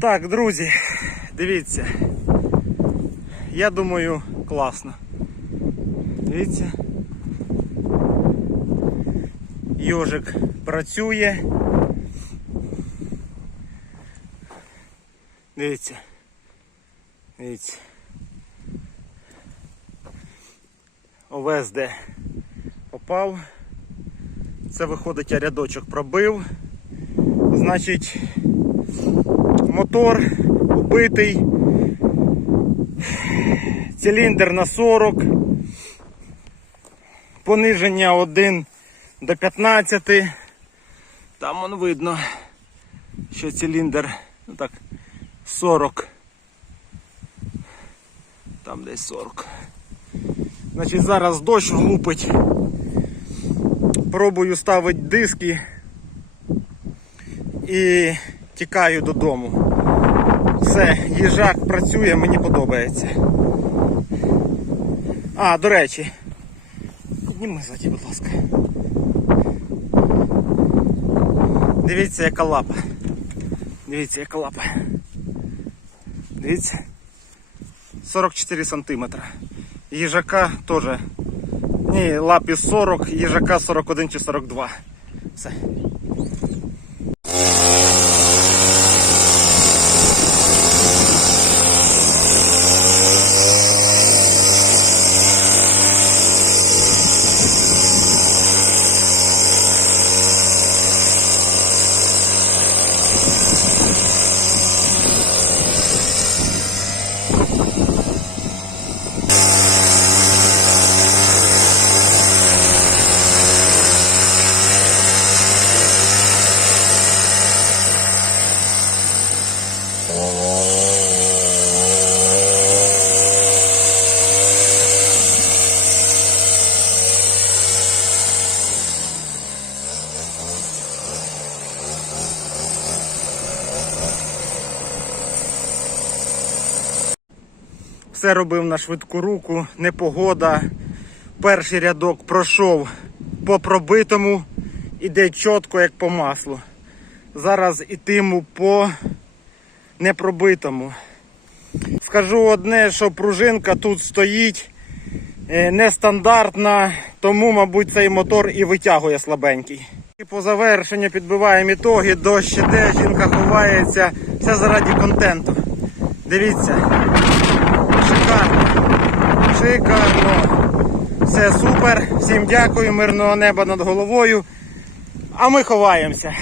Так, друзі, дивіться. Я думаю, класно. Дивіться. Йожик працює. Дивіться. Дивіться. Овес де попав. Це виходить, я рядочок пробив. Значить, мотор убитий. Циліндр на 40. Пониження 1 до 15. Там он видно, що циліндр ну так, 40. Там десь 40. Значить, зараз дощ глупить. Пробую ставити диски і тікаю додому. Все, їжак працює, мені подобається. А, до речі, підніми ззаді, будь ласка. Дивіться, яка лапа. Дивіться, яка лапа. Дивіться. 44 сантиметра. Їжака теж. Ні, лапі 40, їжака 41 чи 42. Все. Все робив на швидку руку, непогода. Перший рядок пройшов по пробитому, іде чітко, як по маслу. Зараз ітиму по непробитому. Скажу одне, що пружинка тут стоїть е, нестандартна, тому, мабуть, цей мотор і витягує слабенький. І по завершенню підбиваємо ітоги, дощ іде, жінка ховається, все заради контенту. Дивіться. Шикарно. Шикарно. Все супер. Всім дякую, мирного неба над головою. А ми ховаємося.